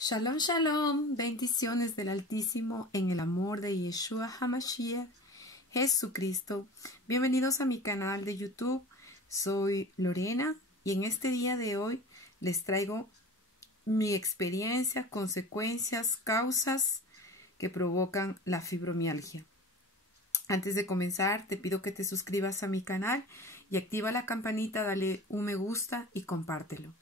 Shalom, shalom, bendiciones del Altísimo en el amor de Yeshua HaMashiach, Jesucristo. Bienvenidos a mi canal de YouTube. Soy Lorena y en este día de hoy les traigo mi experiencia, consecuencias, causas que provocan la fibromialgia. Antes de comenzar, te pido que te suscribas a mi canal y activa la campanita, dale un me gusta y compártelo.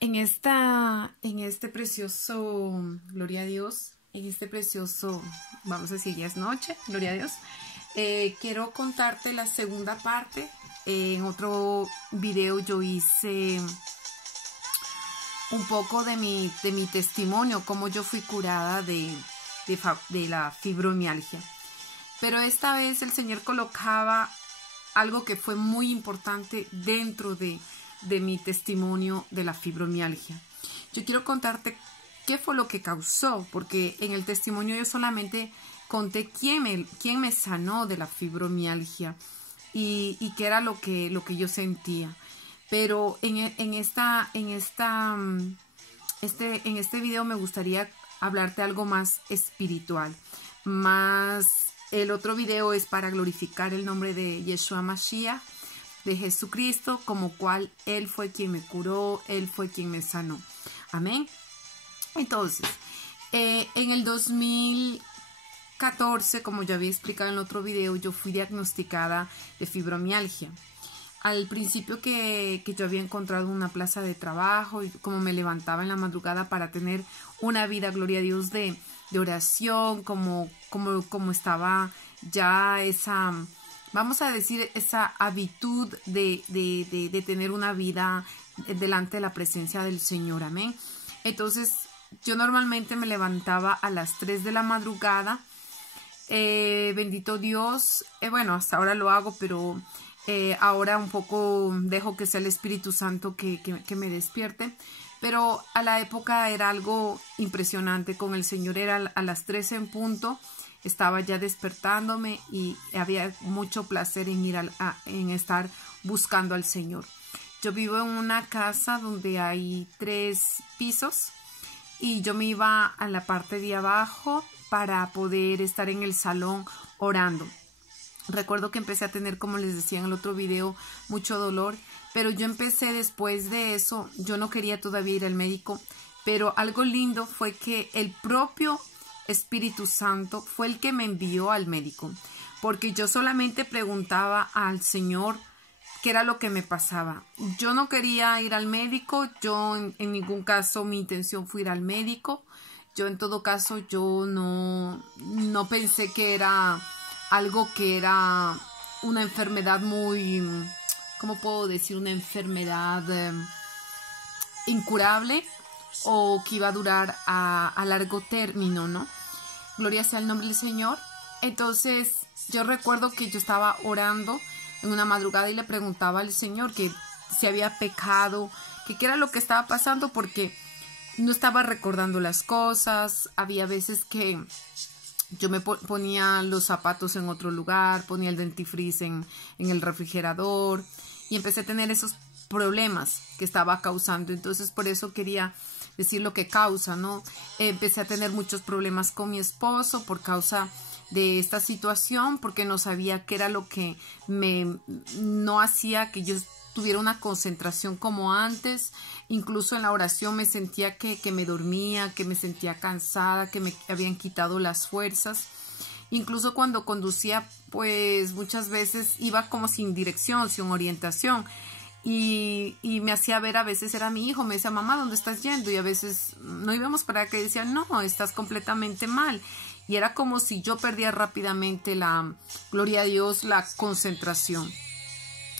En este precioso, gloria a Dios, en este precioso, vamos a decir, ya es noche, gloria a Dios, quiero contarte la segunda parte. En otro video yo hice un poco de mi testimonio, cómo yo fui curada de la fibromialgia. Pero esta vez el Señor colocaba algo que fue muy importante dentro de mi testimonio de la fibromialgia. Yo quiero contarte qué fue lo que causó, porque en el testimonio yo solamente conté quién me sanó de la fibromialgia y qué era lo que yo sentía. Pero en este video me gustaría hablarte algo más espiritual. El otro video es para glorificar el nombre de Yeshua Mashiach, de Jesucristo, como cual Él fue quien me curó, Él fue quien me sanó. Amén. Entonces, en el 2014, como ya había explicado en el otro video, yo fui diagnosticada de fibromialgia. Al principio que yo había encontrado una plaza de trabajo y como me levantaba en la madrugada para tener una vida, gloria a Dios, de oración, como estaba ya esa, vamos a decir, esa habitud de tener una vida delante de la presencia del Señor. Amén. Entonces, yo normalmente me levantaba a las 3 de la madrugada. Bendito Dios. Bueno, hasta ahora lo hago, pero ahora un poco dejo que sea el Espíritu Santo que me despierte. Pero a la época era algo impresionante. Con el Señor era a las 13 en punto. Estaba ya despertándome y había mucho placer en ir en estar buscando al Señor. Yo vivo en una casa donde hay 3 pisos y yo me iba a la parte de abajo para poder estar en el salón orando. Recuerdo que empecé a tener, como les decía en el otro video, mucho dolor, pero yo empecé después de eso. Yo no quería todavía ir al médico, pero algo lindo fue que el propio Espíritu Santo fue el que me envió al médico, porque yo solamente preguntaba al Señor qué era lo que me pasaba. Yo no quería ir al médico, yo en ningún caso mi intención fue ir al médico. Yo en todo caso yo no pensé que era algo que era una enfermedad muy, ¿cómo puedo decir? Una enfermedad incurable o que iba a durar a largo término, ¿no? Gloria sea el nombre del Señor. Entonces yo recuerdo que yo estaba orando en una madrugada y le preguntaba al Señor que si había pecado, que qué era lo que estaba pasando, porque no estaba recordando las cosas. Había veces que yo me ponía los zapatos en otro lugar, ponía el dentifriz en el refrigerador y empecé a tener esos problemas que estaba causando. Entonces por eso quería decir lo que causa, ¿no? Empecé a tener muchos problemas con mi esposo por causa de esta situación, porque no sabía qué era lo que no hacía que yo tuviera una concentración como antes. Incluso en la oración me sentía que me dormía, que me sentía cansada, que me habían quitado las fuerzas. Incluso cuando conducía, pues muchas veces iba como sin dirección, sin orientación. Y me hacía ver, a veces era mi hijo, me decía, mamá, ¿dónde estás yendo? Y a veces no íbamos para acá y decía, no, estás completamente mal. Y era como si yo perdía rápidamente gloria a Dios, la concentración.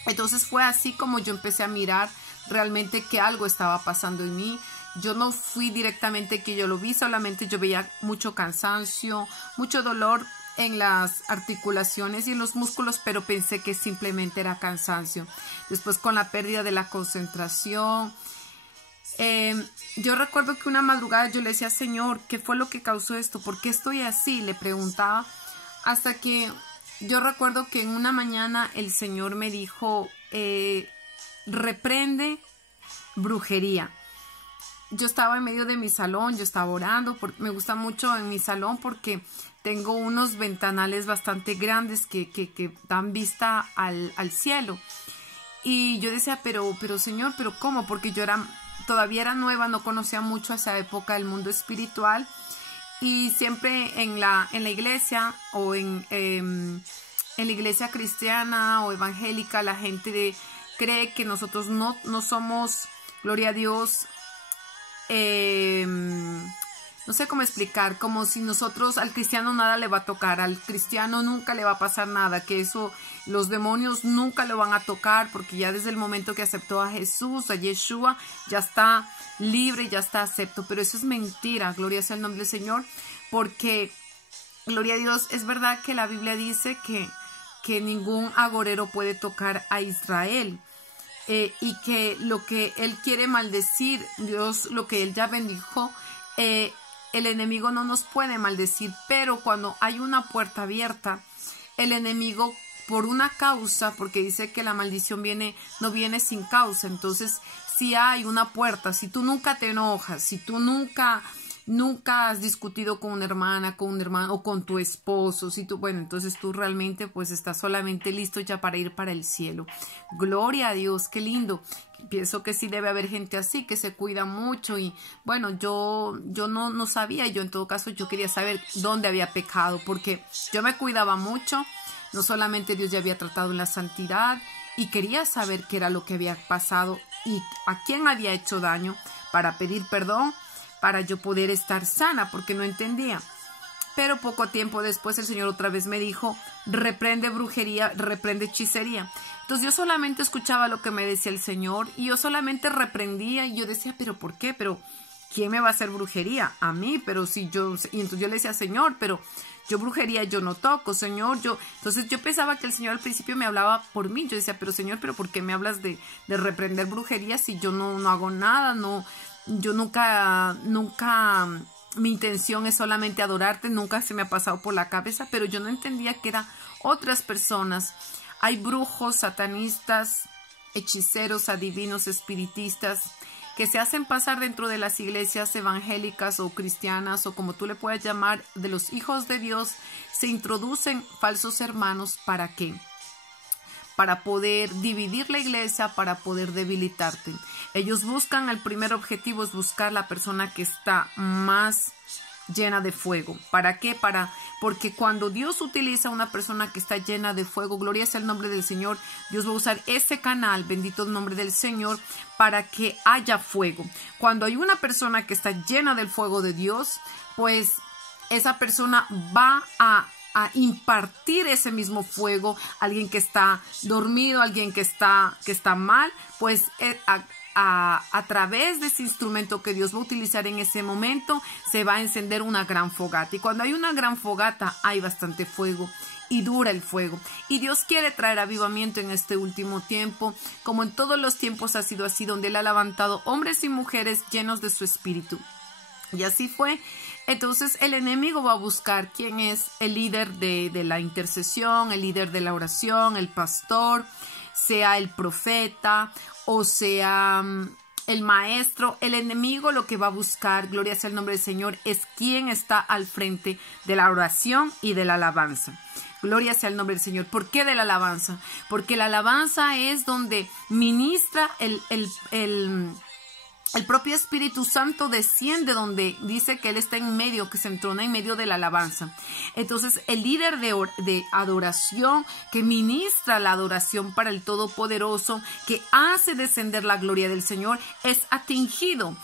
Entonces fue así como yo empecé a mirar realmente que algo estaba pasando en mí. Yo no fui directamente que yo lo vi, solamente yo veía mucho cansancio, mucho dolor en las articulaciones y en los músculos, pero pensé que simplemente era cansancio. Después, con la pérdida de la concentración, yo recuerdo que una madrugada yo le decía, Señor, ¿qué fue lo que causó esto? ¿Por qué estoy así? Le preguntaba, hasta que yo recuerdo que en una mañana el Señor me dijo, reprende brujería. yo estaba en medio de mi salón, yo estaba orando, me gusta mucho en mi salón porque tengo unos ventanales bastante grandes que dan vista al cielo. Y yo decía, pero Señor, ¿pero cómo? Porque yo todavía era nueva, no conocía mucho a esa época el mundo espiritual. Y siempre en la iglesia o en la iglesia cristiana o evangélica, la gente cree que nosotros no somos, gloria a Dios, no sé cómo explicar, como si nosotros, al cristiano nada le va a tocar, al cristiano nunca le va a pasar nada, que eso, los demonios nunca lo van a tocar, porque ya desde el momento que aceptó a Jesús, a Yeshua, ya está libre, ya está acepto. Pero eso es mentira, gloria sea el nombre del Señor, porque, gloria a Dios, es verdad que la Biblia dice que ningún agorero puede tocar a Israel. Y que lo que él quiere maldecir, Dios, lo que él ya bendijo, el enemigo no nos puede maldecir. Pero cuando hay una puerta abierta, el enemigo, por una causa, porque dice que la maldición no viene sin causa. Entonces, si hay una puerta, si tú nunca te enojas, si tú nunca has discutido con una hermana, con un hermano o con tu esposo, bueno, entonces tú realmente pues estás solamente listo ya para ir para el cielo. Gloria a Dios, qué lindo. Pienso que sí debe haber gente así, que se cuida mucho. Y bueno, yo no sabía. Yo en todo caso yo quería saber dónde había pecado, porque yo me cuidaba mucho. No solamente Dios ya había tratado en la santidad, y quería saber qué era lo que había pasado y a quién había hecho daño, para pedir perdón, para yo poder estar sana, porque no entendía. Pero poco tiempo después el Señor otra vez me dijo, reprende brujería, reprende hechicería. Entonces yo solamente escuchaba lo que me decía el Señor, y yo solamente reprendía, y yo decía, ¿pero por qué? ¿Pero quién me va a hacer brujería? A mí, pero si yo... Y entonces yo le decía, Señor, pero yo brujería yo no toco, Señor, Entonces yo pensaba que el Señor al principio me hablaba por mí. Yo decía, pero Señor, ¿pero por qué me hablas de reprender brujería si yo no hago nada? Yo nunca, mi intención es solamente adorarte, nunca se me ha pasado por la cabeza, pero yo no entendía que eran otras personas. Hay brujos, satanistas, hechiceros, adivinos, espiritistas, que se hacen pasar dentro de las iglesias evangélicas o cristianas, o como tú le puedas llamar, de los hijos de Dios. Se introducen falsos hermanos, ¿para qué? Para poder dividir la iglesia, para poder debilitarte. Ellos buscan, el primer objetivo es buscar la persona que está más llena de fuego. ¿Para qué? Porque cuando Dios utiliza a una persona que está llena de fuego, gloria sea el nombre del Señor, Dios va a usar ese canal, bendito el nombre del Señor, para que haya fuego. Cuando hay una persona que está llena del fuego de Dios, pues esa persona va a impartir ese mismo fuego. Alguien que está dormido, alguien que está mal, pues a través de ese instrumento que Dios va a utilizar en ese momento, se va a encender una gran fogata. Y cuando hay una gran fogata, hay bastante fuego y dura el fuego. Y Dios quiere traer avivamiento en este último tiempo, como en todos los tiempos ha sido así, donde Él ha levantado hombres y mujeres llenos de su espíritu. Y así fue. Entonces el enemigo va a buscar quién es el líder de la intercesión, el líder de la oración, el pastor, sea el profeta o sea el maestro. El enemigo lo que va a buscar, gloria sea el nombre del Señor, es quién está al frente de la oración y de la alabanza. Gloria sea el nombre del Señor. ¿Por qué de la alabanza? Porque la alabanza es donde ministra el propio Espíritu Santo, desciende, donde dice que Él está en medio, que se entrona en medio de la alabanza. Entonces el líder de adoración, que ministra la adoración para el Todopoderoso, que hace descender la gloria del Señor, es atingido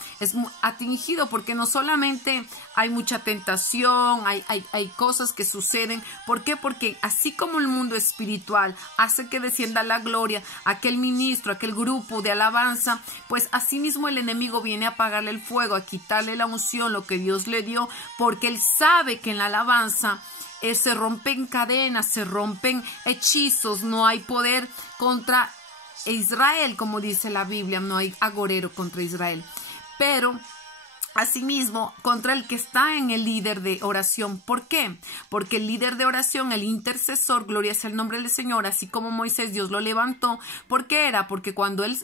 porque no solamente hay mucha tentación, hay cosas que suceden. ¿Por qué? Porque así como el mundo espiritual hace que descienda la gloria, aquel ministro, aquel grupo de alabanza, pues así mismo el enemigo viene a apagarle el fuego, a quitarle la unción, lo que Dios le dio, porque Él sabe que en la alabanza se rompen cadenas, se rompen hechizos. No hay poder contra Israel, como dice la Biblia, no hay agorero contra Israel. Pero Asimismo, contra el que está en el líder de oración. ¿Por qué? Porque el líder de oración, el intercesor, gloria sea el nombre del Señor, así como Moisés, Dios lo levantó. ¿Por qué era? Porque cuando él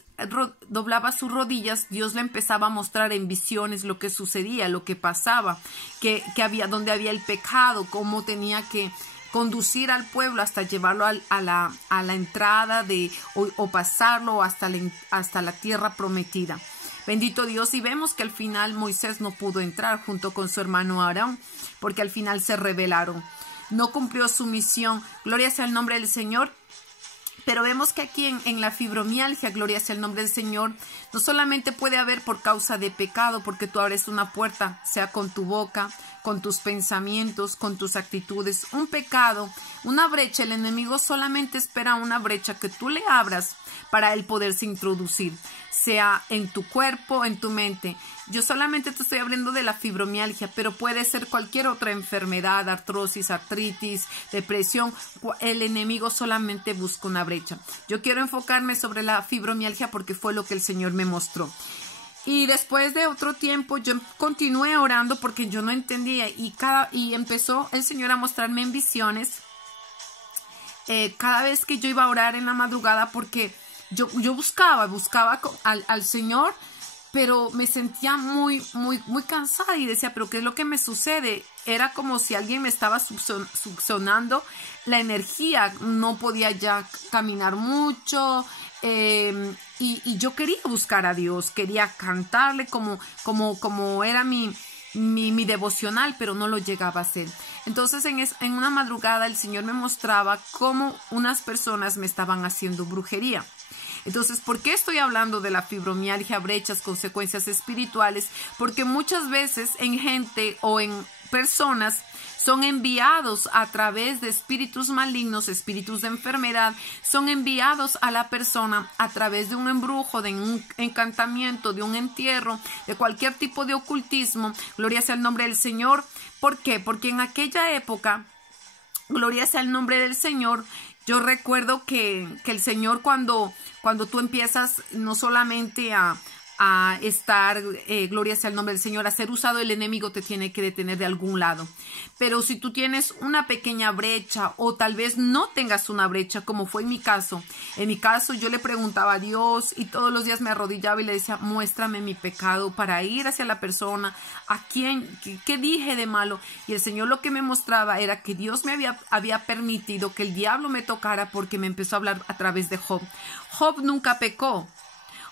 doblaba sus rodillas, Dios le empezaba a mostrar en visiones lo que sucedía, lo que pasaba, que había, donde había el pecado, cómo tenía que conducir al pueblo hasta llevarlo a la entrada o pasarlo hasta la tierra prometida. Bendito Dios, y vemos que al final Moisés no pudo entrar junto con su hermano Aarón, porque al final se rebelaron. No cumplió su misión. Gloria sea el nombre del Señor. Pero vemos que aquí en la fibromialgia, gloria sea el nombre del Señor, no solamente puede haber por causa de pecado, porque tú abres una puerta, sea con tu boca, con tus pensamientos, con tus actitudes, un pecado, una brecha. El enemigo solamente espera una brecha que tú le abras para él poderse introducir, sea en tu cuerpo, en tu mente. Yo solamente te estoy hablando de la fibromialgia, pero puede ser cualquier otra enfermedad, artrosis, artritis, depresión. El enemigo solamente busca una brecha. Yo quiero enfocarme sobre la fibromialgia porque fue lo que el Señor me mostró. Y después de otro tiempo yo continué orando porque yo no entendía y empezó el Señor a mostrarme en visiones cada vez que yo iba a orar en la madrugada, porque yo buscaba al Señor, pero me sentía muy cansada y decía, pero ¿qué es lo que me sucede? Era como si alguien me estaba succionando la energía, no podía ya caminar mucho, y yo quería buscar a Dios, quería cantarle como era mi devocional, pero no lo llegaba a hacer. Entonces en una madrugada el Señor me mostraba cómo unas personas me estaban haciendo brujería. Entonces, ¿por qué estoy hablando de la fibromialgia, brechas, consecuencias espirituales? Porque muchas veces en gente o en personas son enviados a través de espíritus malignos, espíritus de enfermedad, son enviados a la persona a través de un embrujo, de un encantamiento, de un entierro, de cualquier tipo de ocultismo. Gloria sea el nombre del Señor. ¿Por qué? Porque en aquella época, gloria sea el nombre del Señor, yo recuerdo que el Señor cuando tú empiezas no solamente a estar, gloria sea el nombre del Señor, a ser usado, el enemigo te tiene que detener de algún lado. Pero si tú tienes una pequeña brecha o tal vez no tengas una brecha, como fue en mi caso yo le preguntaba a Dios y todos los días me arrodillaba y le decía, muéstrame mi pecado para ir hacia la persona, a quién, qué dije de malo. Y el Señor lo que me mostraba era que Dios me había permitido que el diablo me tocara, porque me empezó a hablar a través de Job. Job nunca pecó.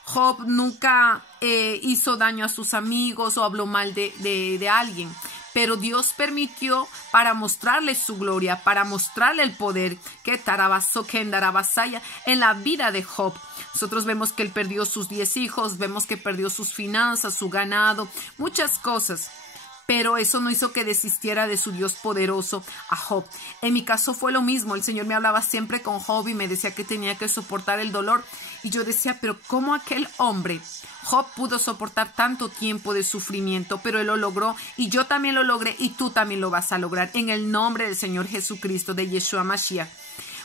Job nunca hizo daño a sus amigos o habló mal de alguien, pero Dios permitió para mostrarle su gloria, para mostrarle el poder que Tarabaso, que Endarabasaya en la vida de Job. Nosotros vemos que él perdió sus 10 hijos, vemos que perdió sus finanzas, su ganado, muchas cosas. Pero eso no hizo que desistiera de su Dios poderoso a Job. En mi caso fue lo mismo. El Señor me hablaba siempre con Job y me decía que tenía que soportar el dolor. Y yo decía, pero ¿cómo aquel hombre, Job, pudo soportar tanto tiempo de sufrimiento? Pero él lo logró y yo también lo logré y tú también lo vas a lograr en el nombre del Señor Jesucristo, de Yeshua Mashiach.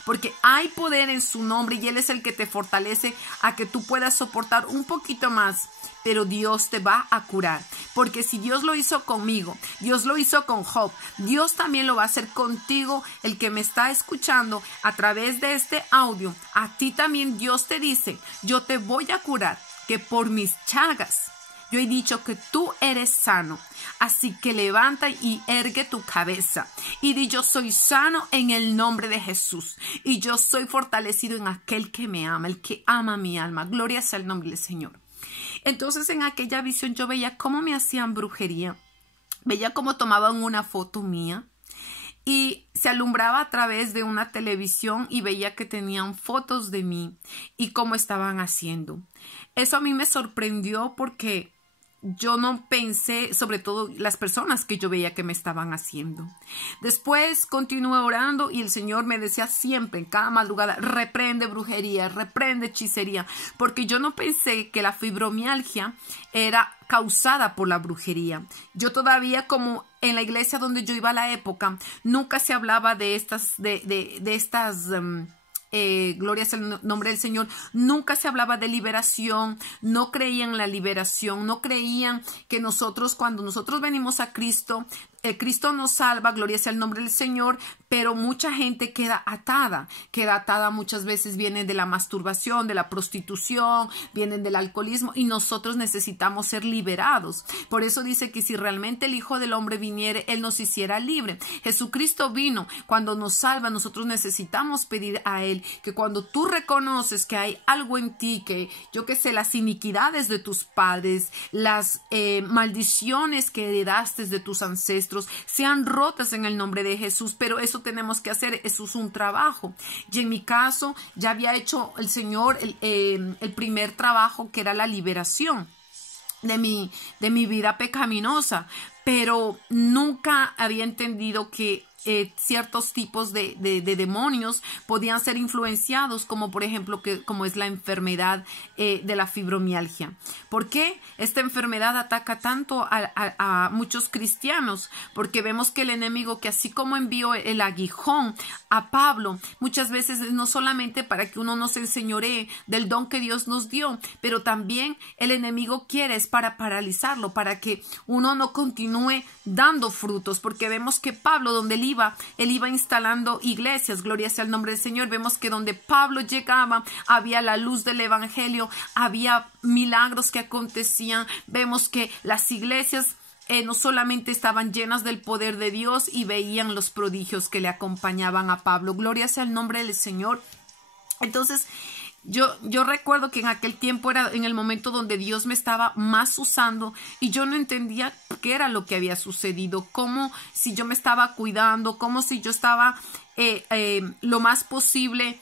Porque hay poder en su nombre y Él es el que te fortalece a que tú puedas soportar un poquito más. Pero Dios te va a curar, porque si Dios lo hizo conmigo, Dios lo hizo con Job, Dios también lo va a hacer contigo, el que me está escuchando a través de este audio. A ti también Dios te dice, yo te voy a curar, que por mis chagas yo he dicho que tú eres sano. Así que levanta y ergue tu cabeza y di, yo soy sano en el nombre de Jesús y yo soy fortalecido en aquel que me ama, el que ama mi alma. Gloria sea el nombre del Señor. Entonces en aquella visión yo veía cómo me hacían brujería, veía cómo tomaban una foto mía y se alumbraba a través de una televisión y veía que tenían fotos de mí y cómo estaban haciendo. Eso a mí me sorprendió porque yo no pensé, sobre todo las personas que yo veía que me estaban haciendo. Después continué orando y el Señor me decía siempre, en cada madrugada, reprende brujería, reprende hechicería, porque yo no pensé que la fibromialgia era causada por la brujería. Yo todavía, como en la iglesia donde yo iba a la época, nunca se hablaba de estas gloria sea el nombre del Señor, nunca se hablaba de liberación, no creían en la liberación, no creían que nosotros, cuando nosotros venimos a Cristo, Cristo nos salva, gloria sea el nombre del Señor, pero mucha gente queda atada muchas veces, vienen de la masturbación, de la prostitución, vienen del alcoholismo, y nosotros necesitamos ser liberados. Por eso dice que si realmente el Hijo del Hombre viniere, Él nos hiciera libre. Jesucristo vino, cuando nos salva, nosotros necesitamos pedir a Él que cuando tú reconoces que hay algo en ti, que yo que sé, las iniquidades de tus padres, las maldiciones que heredaste de tus ancestros, sean rotas en el nombre de Jesús, pero eso tenemos que hacer, eso es un trabajo. Y en mi caso ya había hecho el Señor el primer trabajo, que era la liberación de mi vida pecaminosa, pero nunca había entendido que ciertos tipos de demonios podían ser influenciados, como por ejemplo como es la enfermedad de la fibromialgia. ¿Por qué esta enfermedad ataca tanto a muchos cristianos? Porque vemos que el enemigo, que así como envió el aguijón a Pablo, muchas veces no solamente para que uno no se enseñoree del don que Dios nos dio, pero también el enemigo quiere es para paralizarlo, para que uno no continúe dando frutos, porque vemos que Pablo, donde él iba instalando iglesias, gloria sea el nombre del Señor. Vemos que donde Pablo llegaba había la luz del evangelio, había milagros que acontecían. Vemos que las iglesias no solamente estaban llenas del poder de Dios y veían los prodigios que le acompañaban a Pablo. Gloria sea el nombre del Señor. Entonces, yo recuerdo que en aquel tiempo era en el momento donde Dios me estaba más usando, y yo no entendía qué era lo que había sucedido, cómo si yo me estaba cuidando, cómo si yo estaba lo más posible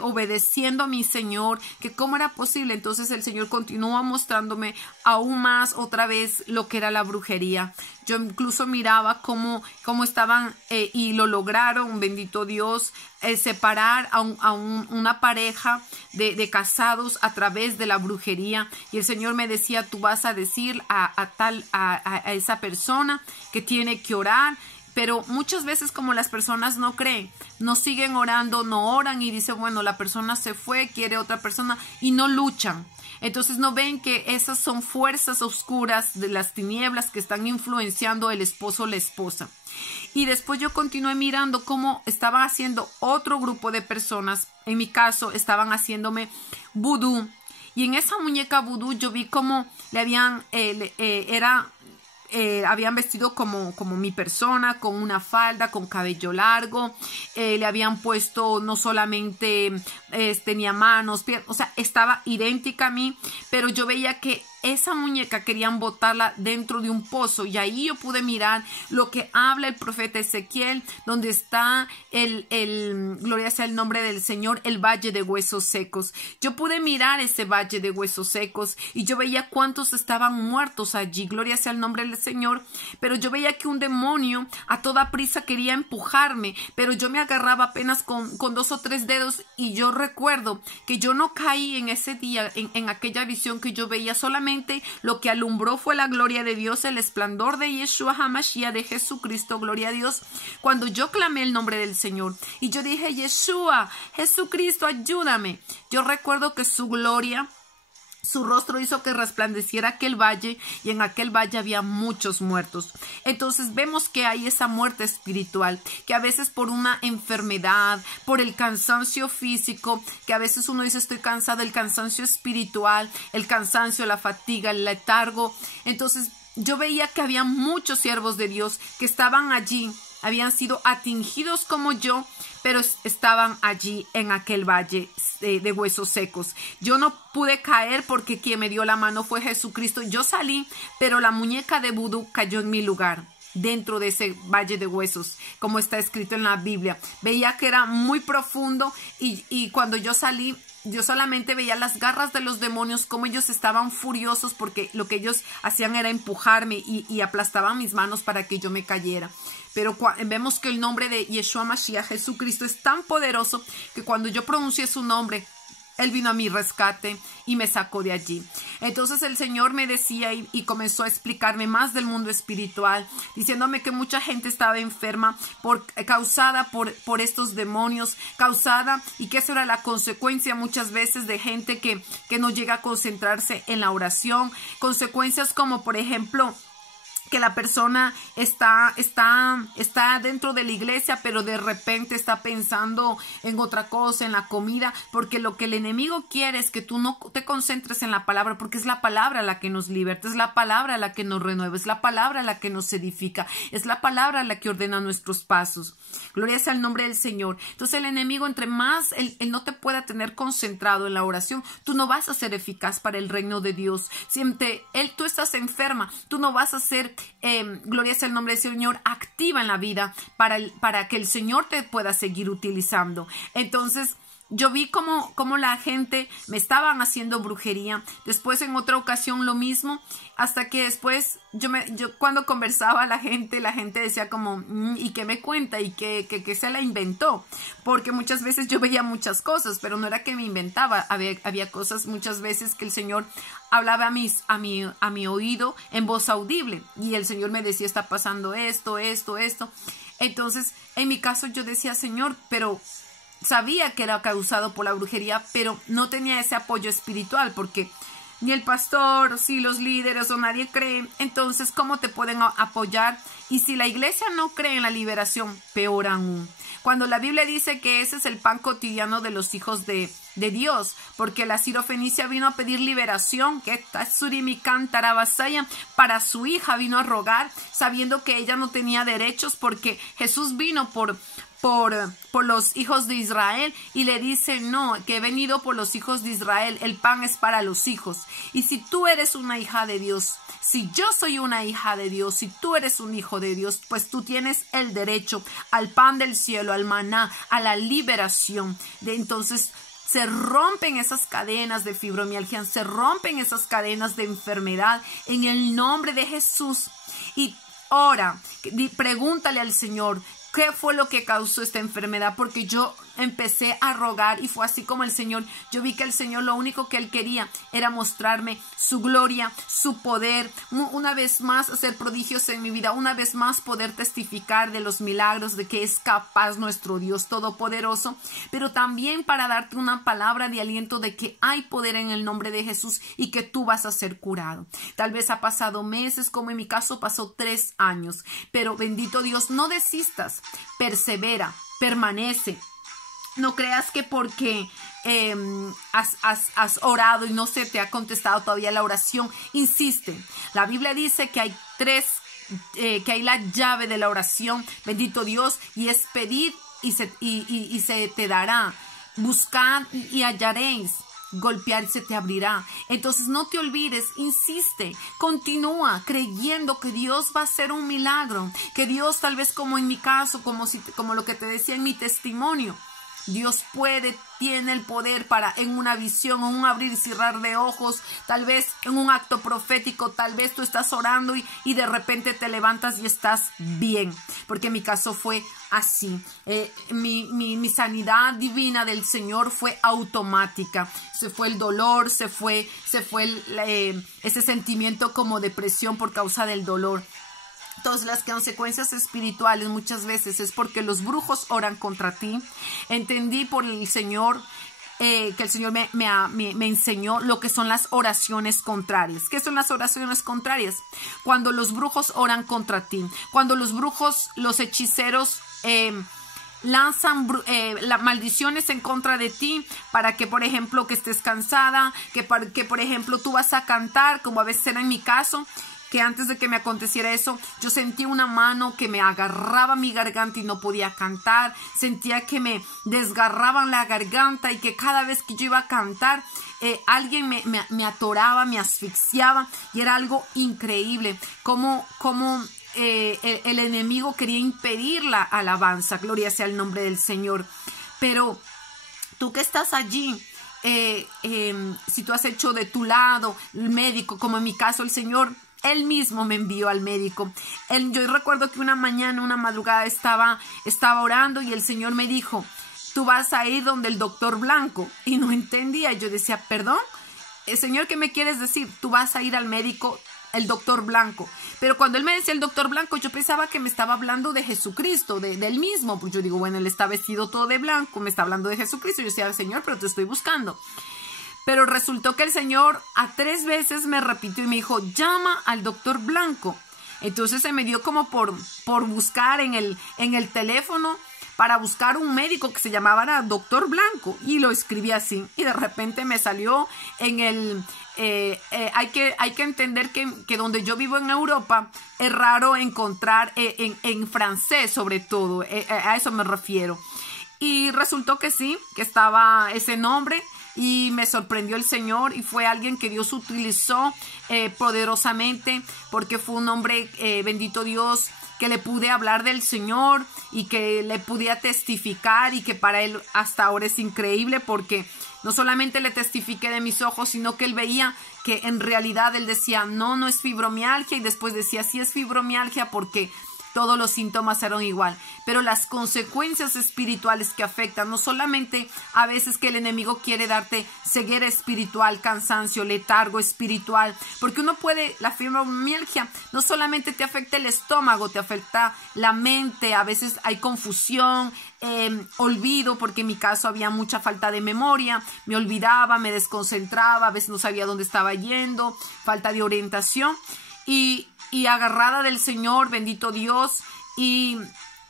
obedeciendo a mi Señor, que cómo era posible. Entonces el Señor continúa mostrándome aún más otra vez lo que era la brujería. Yo incluso miraba cómo estaban y lo lograron, bendito Dios, separar a una pareja de casados a través de la brujería. Y el Señor me decía: tú vas a decir a esa persona que tiene que orar. Pero muchas veces, como las personas no creen, no siguen orando, no oran y dicen, bueno, la persona se fue, quiere otra persona, y no luchan. Entonces no ven que esas son fuerzas oscuras de las tinieblas que están influenciando el esposo o la esposa. Y después yo continué mirando cómo estaban haciendo otro grupo de personas. En mi caso, estaban haciéndome vudú. Y en esa muñeca vudú yo vi cómo le habían, habían vestido como mi persona, con una falda, con cabello largo, le habían puesto no solamente tenía manos, piernas, o sea, estaba idéntica a mí, pero yo veía que esa muñeca querían botarla dentro de un pozo, y ahí yo pude mirar lo que habla el profeta Ezequiel, donde está gloria sea el nombre del Señor, el valle de huesos secos. Yo pude mirar ese valle de huesos secos y yo veía cuántos estaban muertos allí, gloria sea el nombre del Señor, pero yo veía que un demonio a toda prisa quería empujarme, pero yo me agarraba apenas con 2 o 3 dedos, y yo recuerdo que yo no caí en ese día, en aquella visión que yo veía. Solamente lo que alumbró fue la gloria de Dios, el esplendor de Yeshua HaMashiach, de Jesucristo, gloria a Dios, cuando yo clamé el nombre del Señor y yo dije: Yeshua, Jesucristo, ayúdame. Yo recuerdo que su gloria, su rostro hizo que resplandeciera aquel valle, y en aquel valle había muchos muertos. Entonces vemos que hay esa muerte espiritual, que a veces por una enfermedad, por el cansancio físico, que a veces uno dice: estoy cansado, el cansancio espiritual, el cansancio, la fatiga, el letargo. Entonces yo veía que había muchos siervos de Dios que estaban allí, habían sido atingidos como yo, pero estaban allí en aquel valle de huesos secos. Yo no pude caer porque quien me dio la mano fue Jesucristo. Yo salí, pero la muñeca de vudú cayó en mi lugar, dentro de ese valle de huesos, como está escrito en la Biblia. Veía que era muy profundo, y cuando yo salí, yo solamente veía las garras de los demonios, como ellos estaban furiosos porque lo que ellos hacían era empujarme y aplastaban mis manos para que yo me cayera. Pero vemos que el nombre de Yeshua Mashiach, Jesucristo, es tan poderoso que cuando yo pronuncié su nombre, Él vino a mi rescate y me sacó de allí. Entonces el Señor me decía y comenzó a explicarme más del mundo espiritual, diciéndome que mucha gente estaba enferma causada por estos demonios, y que esa era la consecuencia muchas veces de gente que no llega a concentrarse en la oración. Consecuencias como, por ejemplo, que la persona está dentro de la iglesia, pero de repente está pensando en otra cosa, en la comida, porque lo que el enemigo quiere es que tú no te concentres en la palabra, porque es la palabra la que nos liberta, es la palabra la que nos renueva, es la palabra la que nos edifica, es la palabra la que ordena nuestros pasos. Gloria sea al nombre del Señor. Entonces el enemigo, entre más él no te pueda tener concentrado en la oración, tú no vas a ser eficaz para el reino de Dios. Si tú estás enferma, tú no vas a ser gloria sea el nombre del Señor, activa en la vida para que el Señor te pueda seguir utilizando. Entonces yo vi cómo la gente me estaban haciendo brujería. Después en otra ocasión lo mismo, hasta que después yo cuando conversaba la gente decía como ¿y qué me cuenta? ¿Y qué se la inventó? Porque muchas veces yo veía muchas cosas, pero no era que me inventaba. Había cosas muchas veces que el Señor hablaba a mi oído en voz audible, y el Señor me decía, está pasando esto. Entonces en mi caso yo decía, Señor, pero sabía que era causado por la brujería, pero no tenía ese apoyo espiritual, porque ni el pastor, si los líderes o nadie cree. Entonces, ¿cómo te pueden apoyar? Y si la iglesia no cree en la liberación, peor aún. Cuando la Biblia dice que ese es el pan cotidiano de los hijos de Dios, porque la sirofenicia vino a pedir liberación, que para su hija, vino a rogar, sabiendo que ella no tenía derechos, porque Jesús vino por los hijos de Israel, y le dice, no, que he venido por los hijos de Israel, el pan es para los hijos. Y si tú eres una hija de Dios, si yo soy una hija de Dios, si tú eres un hijo de Dios, pues tú tienes el derecho al pan del cielo, al maná, a la liberación. Entonces se rompen esas cadenas de fibromialgia, se rompen esas cadenas de enfermedad en el nombre de Jesús. Y ora, pregúntale al Señor, ¿qué fue lo que causó esta enfermedad? Porque yo empecé a rogar, y fue así como el Señor, yo vi que el Señor lo único que Él quería era mostrarme su gloria, su poder, una vez más hacer prodigios en mi vida, una vez más poder testificar de los milagros, de que es capaz nuestro Dios todopoderoso, pero también para darte una palabra de aliento de que hay poder en el nombre de Jesús y que tú vas a ser curado. Tal vez ha pasado meses, como en mi caso pasó 3 años, pero bendito Dios, no desistas, persevera, permanece. No creas que porque has orado y no se te ha contestado todavía la oración, insiste. La Biblia dice que hay que hay la llave de la oración, bendito Dios, y es pedir y se te dará. Buscad y hallaréis. Golpear y se te abrirá. Entonces no te olvides, insiste, continúa creyendo que Dios va a hacer un milagro, que Dios, tal vez como en mi caso, como lo que te decía en mi testimonio, Dios tiene el poder para, en una visión, en un abrir y cerrar de ojos, tal vez en un acto profético, tal vez tú estás orando y de repente te levantas y estás bien, porque en mi caso fue así. Mi sanidad divina del Señor fue automática. Se fue el dolor, se fue ese sentimiento como depresión por causa del dolor. Entonces las consecuencias espirituales muchas veces es porque los brujos oran contra ti. Entendí por el Señor que el Señor me enseñó lo que son las oraciones contrarias. ¿Qué son las oraciones contrarias? Cuando los brujos oran contra ti, cuando los brujos, los hechiceros lanzan maldiciones en contra de ti para que, por ejemplo, que estés cansada, que por ejemplo tú vas a cantar, como a veces era en mi caso, que antes de que me aconteciera eso, yo sentí una mano que me agarraba mi garganta y no podía cantar. Sentía que me desgarraban la garganta y que cada vez que yo iba a cantar, alguien me atoraba, me asfixiaba, y era algo increíble. Como el enemigo quería impedir la alabanza. Gloria sea el nombre del Señor. Pero tú que estás allí, si tú has hecho de tu lado el médico, como en mi caso el Señor, Él mismo me envió al médico. Yo recuerdo que una madrugada estaba orando y el Señor me dijo, tú vas a ir donde el doctor Blanco. Y no entendía. Yo decía, perdón, Señor, ¿qué me quieres decir? Tú vas a ir al médico, el doctor Blanco. Pero cuando él me decía el doctor Blanco, yo pensaba que me estaba hablando de Jesucristo, de él mismo. Pues yo digo, bueno, él está vestido todo de blanco, me está hablando de Jesucristo. Yo decía, Señor, pero te estoy buscando. Pero resultó que el Señor a 3 veces me repitió y me dijo, llama al doctor Blanco. Entonces se me dio como por buscar en el teléfono para buscar un médico que se llamaba doctor Blanco, y lo escribí así, y de repente me salió en el... hay que entender que donde yo vivo en Europa es raro encontrar en francés, sobre todo, a eso me refiero. Y resultó que sí, que estaba ese nombre, y me sorprendió el Señor, y fue alguien que Dios utilizó poderosamente, porque fue un hombre, bendito Dios, que le pude hablar del Señor y que le pude testificar, y que para él hasta ahora es increíble, porque no solamente le testifiqué de mis ojos, sino que él veía que en realidad él decía, no es fibromialgia, y después decía, sí es fibromialgia, porque todos los síntomas eran igual. Pero las consecuencias espirituales que afectan, no solamente a veces que el enemigo quiere darte ceguera espiritual, cansancio, letargo espiritual, porque uno puede, la fibromialgia no solamente te afecta el estómago, te afecta la mente, a veces hay confusión, olvido, porque en mi caso había mucha falta de memoria, me olvidaba, me desconcentraba, a veces no sabía dónde estaba yendo, falta de orientación, y agarrada del Señor, bendito Dios, y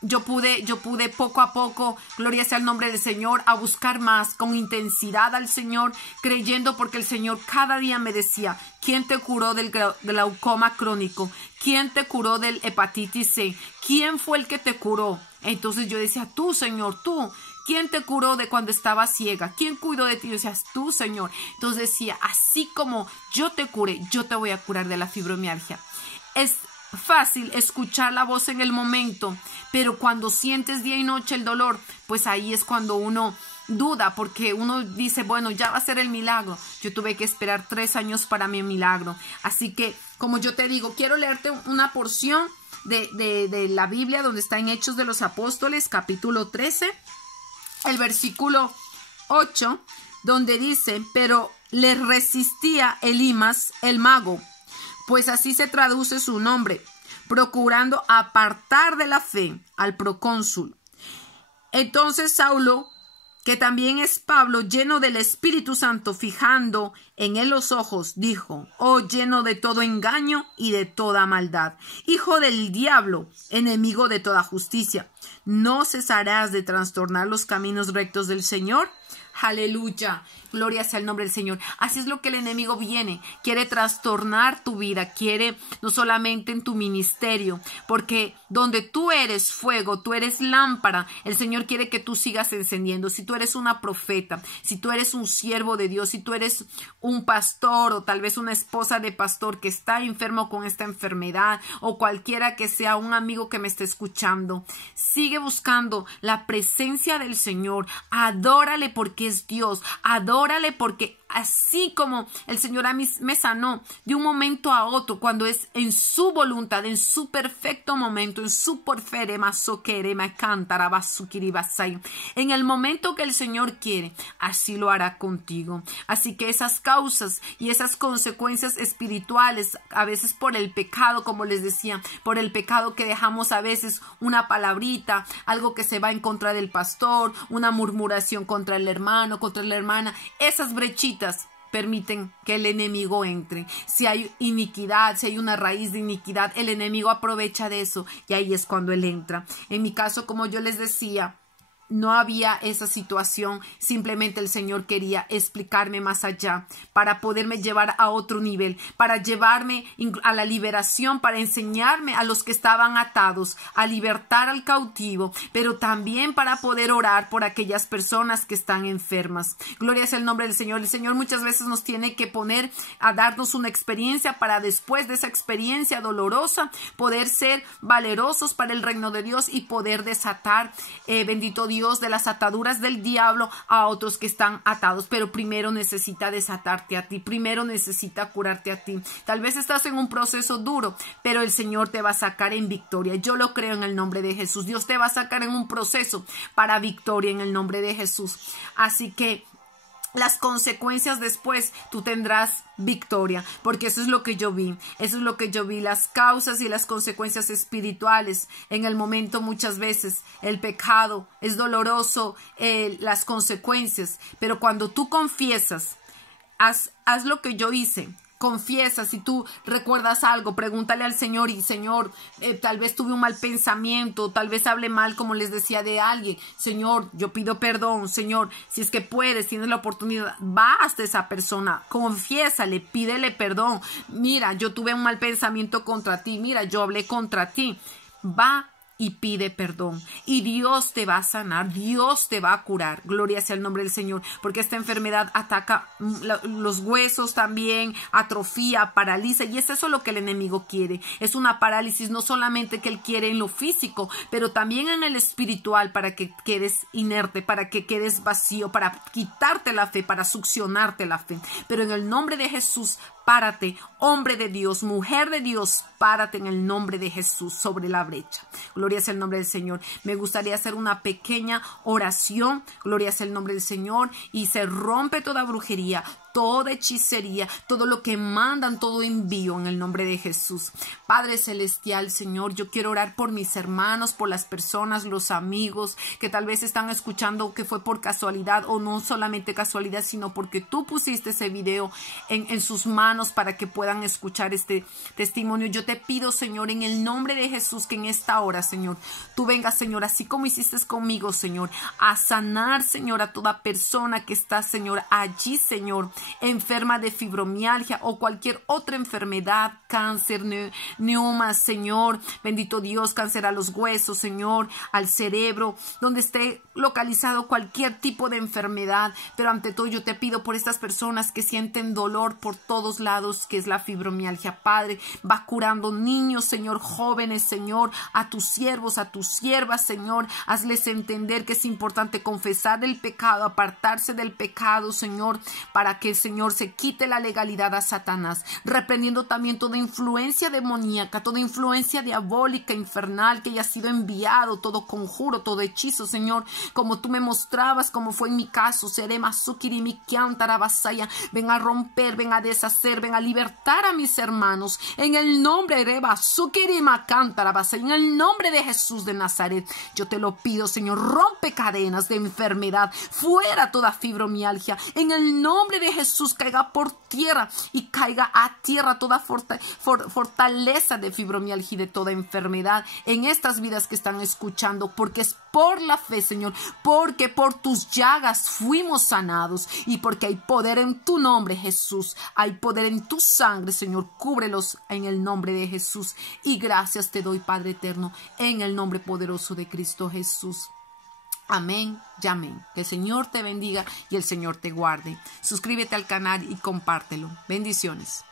yo pude poco a poco, gloria sea el nombre del Señor, a buscar más con intensidad al Señor, creyendo, porque el Señor cada día me decía, ¿quién te curó del glaucoma crónico? ¿Quién te curó del hepatitis C? ¿Quién fue el que te curó? Entonces yo decía, tú, Señor, tú. ¿Quién te curó de cuando estaba ciega? ¿Quién cuidó de ti? Yo decía, tú, Señor. Entonces decía, así como yo te curé, yo te voy a curar de la fibromialgia. Es fácil escuchar la voz en el momento, pero cuando sientes día y noche el dolor, pues ahí es cuando uno duda, porque uno dice, bueno, ya va a ser el milagro. Yo tuve que esperar 3 años para mi milagro. Así que, como yo te digo, quiero leerte una porción de la Biblia donde está en Hechos de los Apóstoles, capítulo 13, el versículo 8, donde dice, pero le resistía Elimas, el mago, pues así se traduce su nombre, procurando apartar de la fe al procónsul. Entonces Saulo, que también es Pablo, lleno del Espíritu Santo, fijando en él los ojos, dijo, oh lleno de todo engaño y de toda maldad, hijo del diablo, enemigo de toda justicia, ¿no cesarás de trastornar los caminos rectos del Señor? Aleluya, gloria sea el nombre del Señor. Así es lo que el enemigo viene, quiere trastornar tu vida, quiere no solamente en tu ministerio, porque donde tú eres fuego, tú eres lámpara, el Señor quiere que tú sigas encendiendo. Si tú eres una profeta, si tú eres un siervo de Dios, si tú eres un pastor o tal vez una esposa de pastor que está enfermo con esta enfermedad, o cualquiera que sea un amigo que me esté escuchando, sigue buscando la presencia del Señor, adórale porque es Dios, adórale porque así como el Señor a mí me sanó de un momento a otro, cuando es en su voluntad, en su perfecto momento, en su porfere, en el momento que el Señor quiere, así lo hará contigo. Así que esas causas y esas consecuencias espirituales, a veces por el pecado, como les decía, por el pecado que dejamos a veces una palabrita, algo que se va en contra del pastor, una murmuración contra el hermano, contra la hermana, esas brechitas permiten que el enemigo entre. Si hay iniquidad, si hay una raíz de iniquidad, el enemigo aprovecha de eso y ahí es cuando él entra. En mi caso, como yo les decía, no había esa situación, simplemente el Señor quería explicarme más allá para poderme llevar a otro nivel, para llevarme a la liberación, para enseñarme a los que estaban atados, a libertar al cautivo, pero también para poder orar por aquellas personas que están enfermas. Gloria sea el nombre del Señor. El Señor muchas veces nos tiene que poner a darnos una experiencia para después de esa experiencia dolorosa poder ser valerosos para el reino de Dios y poder desatar, bendito Dios, Dios de las ataduras del diablo a otros que están atados, pero primero necesita desatarte a ti, primero necesita curarte a ti. Tal vez estás en un proceso duro, pero el Señor te va a sacar en victoria. Yo lo creo en el nombre de Jesús. Dios te va a sacar en un proceso para victoria en el nombre de Jesús. Así que las consecuencias después tú tendrás victoria, porque eso es lo que yo vi, las causas y las consecuencias espirituales. En el momento muchas veces el pecado es doloroso, las consecuencias, pero cuando tú confiesas, haz lo que yo hice. Confiesa, si tú recuerdas algo, pregúntale al Señor y Señor, tal vez tuve un mal pensamiento, tal vez hablé mal, como les decía, de alguien. Señor, yo pido perdón. Señor, si es que puedes, tienes la oportunidad, va hasta esa persona, confiésale, pídele perdón. Mira, yo tuve un mal pensamiento contra ti, mira, yo hablé contra ti. Va y pide perdón y Dios te va a sanar, Dios te va a curar. Gloria sea el nombre del Señor, porque esta enfermedad ataca los huesos también, atrofía, paraliza, y es eso lo que el enemigo quiere. Es una parálisis no solamente que él quiere en lo físico, pero también en el espiritual, para que quedes inerte, para que quedes vacío, para quitarte la fe, para succionarte la fe. Pero en el nombre de Jesús, párate, hombre de Dios, mujer de Dios, párate en el nombre de Jesús sobre la brecha. Gloria sea el nombre del Señor. Me gustaría hacer una pequeña oración. Gloria sea el nombre del Señor. Y se rompe toda brujería, toda hechicería, todo lo que mandan, todo envío en el nombre de Jesús. Padre celestial, Señor, yo quiero orar por mis hermanos, por las personas, los amigos que tal vez están escuchando que fue por casualidad, o no solamente casualidad, sino porque tú pusiste ese video en sus manos para que puedan escuchar este testimonio. Yo te pido, Señor, en el nombre de Jesús, que en esta hora, Señor, tú vengas, Señor, así como hiciste conmigo, Señor, a sanar, Señor, a toda persona que está, Señor, allí, Señor, enferma de fibromialgia o cualquier otra enfermedad, cáncer, neuma, Señor, bendito Dios, cáncer a los huesos, Señor, al cerebro, donde esté localizado cualquier tipo de enfermedad. Pero ante todo yo te pido por estas personas que sienten dolor por todos lados, que es la fibromialgia. Padre, va curando niños, Señor, jóvenes, Señor, a tus siervos, a tus siervas, Señor, hazles entender que es importante confesar el pecado, apartarse del pecado, Señor, para que, Señor, se quite la legalidad a Satanás, reprendiendo también toda influencia demoníaca, toda influencia diabólica, infernal, que haya sido enviado, todo conjuro, todo hechizo, Señor, como tú me mostrabas, como fue en mi caso. Ven a romper, ven a deshacer, ven a libertar a mis hermanos, en el nombre de en el nombre de Jesús de Nazaret. Yo te lo pido, Señor, rompe cadenas de enfermedad, fuera toda fibromialgia, en el nombre de Jesús. Caiga por tierra y caiga a tierra toda fortaleza de fibromialgia y de toda enfermedad en estas vidas que están escuchando, porque es por la fe, Señor, porque por tus llagas fuimos sanados, y porque hay poder en tu nombre, Jesús, hay poder en tu sangre, Señor. Cúbrelos en el nombre de Jesús, y gracias te doy, Padre eterno, en el nombre poderoso de Cristo Jesús. Amén y amén. Que el Señor te bendiga y el Señor te guarde. Suscríbete al canal y compártelo. Bendiciones.